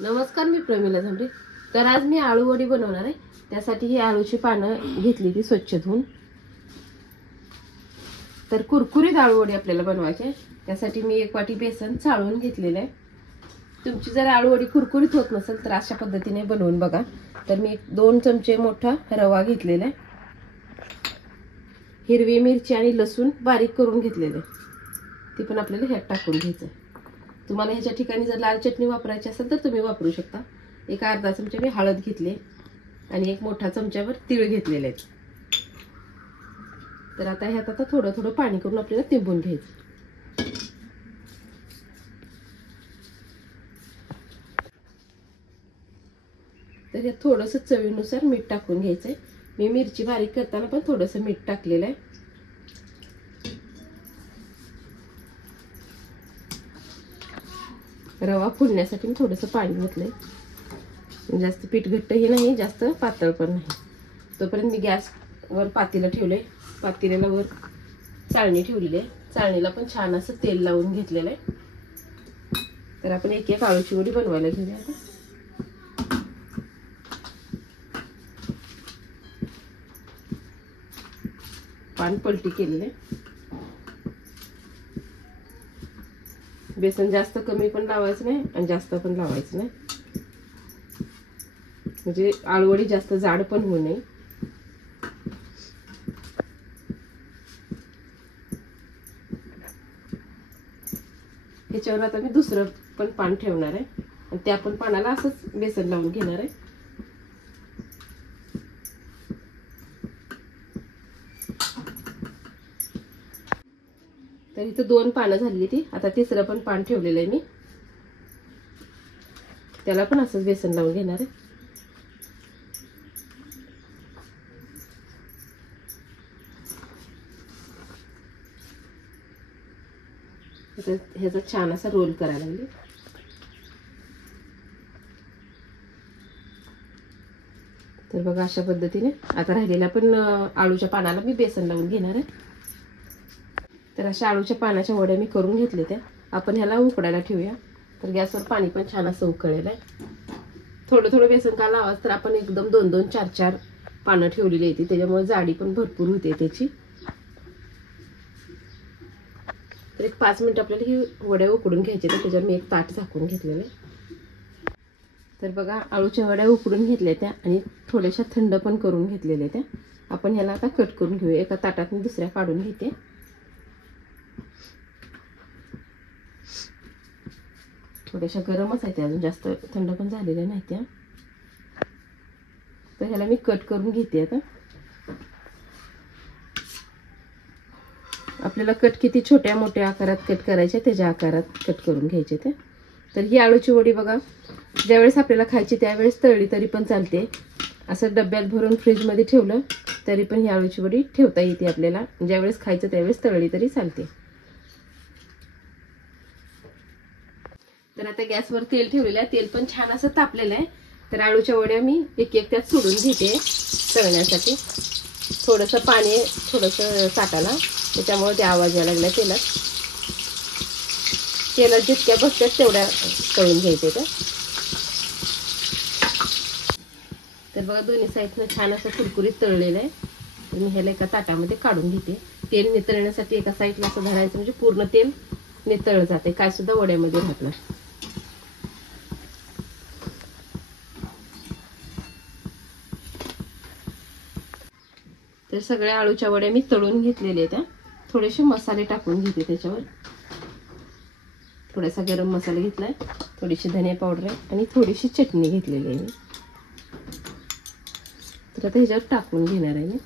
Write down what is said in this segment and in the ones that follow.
नमस्कार, मी प्रमिला झांबरे। तर आज मी आळू वडी बनवणार आहे। त्यासाठी ही आळूची पानं घेतली ती स्वच्छ धुवून। तर कुरकुरीत आळू वडी आपल्याला बनवायची आहे। त्यासाठी मी 1 वाटी बेसन चाळून घेतलेले आहे। तुमची जर आळू वडी कुरकुरीत होत नसेल तर अशा पद्धतीने बनवून बघा। तर मी 2 चमचे मोठा रवा घेतलेला आहे। हिरवी मिरची आणि लसूण बारीक करून घेतलेले, ती पण आपल्याला ह्यात टाकून घ्यायचं। तुम्हाला ह्याच्या ठिकाणी जर लाल चटणी वापरायची असेल तर तुम्ही वापरू शकता। एक अर्धा चमचा मी हळद घेतली आणि 1 मोठा चमचाभर तीळ घेतलेले आहेत। तर आता ह्यात थोडं थोडं पाणी करून आपल्याला तिंबून घ्यायचं। तर यात थोडंसं चवीनुसार मीठ टाकून घ्यायचंय। मी मिरची बारीक करताना पण थोडंसं मीठ टाकलेलं आहे। रवा फुलण्यासाठी मी थोडंसं पाणी घातलंय। जास्त पीठ घट्ट हे नाही, जास्त पातळ पण नाही। तोपर्यंत मी गॅसवर पातेलं ठेवलंय। पातेल्याला वर चाळणी ठेवलेली आहे। चाळणीला पण छान असं तेल लावून घेतलेलं आहे। तर आपण एक एक आळूची वडी बनवायला घेऊया आता। पान पलटी केलेलं आहे। बेसन जास्त कमी पण लावायचं नाही आणि जास्त पण लावायचं नाही, म्हणजे आळूवडी जास्त जाड पण होऊ नये। ह्याच्यावर आता मी दुसरं पण पान ठेवणार आहे आणि त्या पण पानाला असंच बेसन लावून घेणार आहे। तर इथं 2 पानं झाली ती। आता तिसरं पण पान ठेवलेलं आहे मी, त्याला पण असंच बेसन लावून घेणार आहे। ह्याचा छान असा रोल करायला लागले। तर बघा अशा पद्धतीने आता राहिलेल्या पण आळूच्या पानाला मी बेसन लावून घेणार आहे। तर अशा आळूच्या पानाच्या वड्या मी करून घेतले त्या। आपण ह्याला उकडायला ठेवूया। तर गॅसवर पाणी पण छान असं उकळलेलं आहे। थोडं थोडं बेसन का लावायचं तर आपण एकदम 2-2, 4-4 पानं ठेवलेली आहेत, त्याच्यामुळे जाडी पण भरपूर होते त्याची। तर एक 5 मिनिट आपल्याला ही वड्या उकडून घ्यायचे। तर त्याच्यावर मी एक ताट झाकून घेतलेलं आहे। तर बघा आळूच्या वड्या उकडून घेतल्या त्या आणि थोड्याशा थंड पण करून घेतलेल्या त्या। आपण ह्याला आता कट करून घेऊया। एका ताटात मी दुसऱ्या काढून घेते। थोड्याशा गरमच आहेत, अजून जास्त थंड पण झालेल्या नाही त्या। तर ह्याला मी कट करून घेते आता। आपल्याला कट किती छोट्या मोठ्या आकारात कट करायचे त्याच्या आकारात कट करून घ्यायचे ते। तर ही आळूची वडी बघा, ज्यावेळेस आपल्याला खायची त्यावेळेस तळली तरी पण चालते। असं डब्यात भरून फ्रीजमध्ये ठेवलं तरी पण ही आळूची वडी ठेवता येते आपल्याला। ज्यावेळेस खायचं त्यावेळेस तळली तरी चालते। तर आता गॅसवर तेल ठेवलेलं आहे। तेल पण छान असं तापलेलं आहे। तर आळूच्या वड्या मी एक एक त्यात सोडून घेते तळण्यासाठी। थोडंसं पाणी थोडंसं ताटाला, त्याच्यामुळे ते आवाज यायला लागला तेलात। तेलात जितक्या बसतात तेवढ्या तळून घ्यायचे ते। तर बघा दोन्ही साईडनं छान असं कुरकुरीत तळलेलं आहे। तर मी ह्याला एका ताटामध्ये काढून घेते। तेल नितळण्यासाठी एका साईडला असं धरायचं, म्हणजे पूर्ण तेल नितळ जाते, काय सुद्धा वड्यामध्ये राहत नाही। तर सगळ्या आळूच्या वड्या मी तळून घेतलेल्या आहेत। थोडेसे मसाले टाकून घेते त्याच्यावर। थोडासा गरम मसाला घेतलाय, थोडीशी धने पावडर आहे आणि थोडीशी चटणी घेतलेली आहे मी। तर आता ह्याच्यावर टाकून घेणार आहे मी।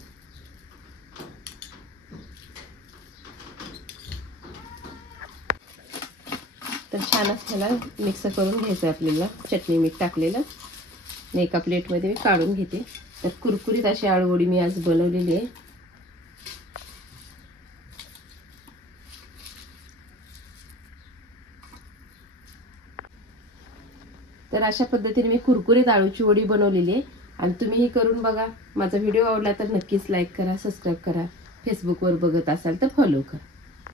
तर छान असं ह्याला मिक्स करून घ्यायचं आपल्याला, चटणी मीठ टाकलेलं। एका प्लेटमध्ये मी काढून घेते। तर कुरकुरीत अशी आळू वडी मी आज बनवलेली आहे। तर अशा पद्धतीने मी कुरकुरीत आळूची वडी बनवलेली आहे आणि तुम्ही ही करून बघा। माझा व्हिडिओ आवडला तर नक्कीच लाईक करा, सबस्क्राईब करा। फेसबुकवर बघत असाल तर फॉलो करा।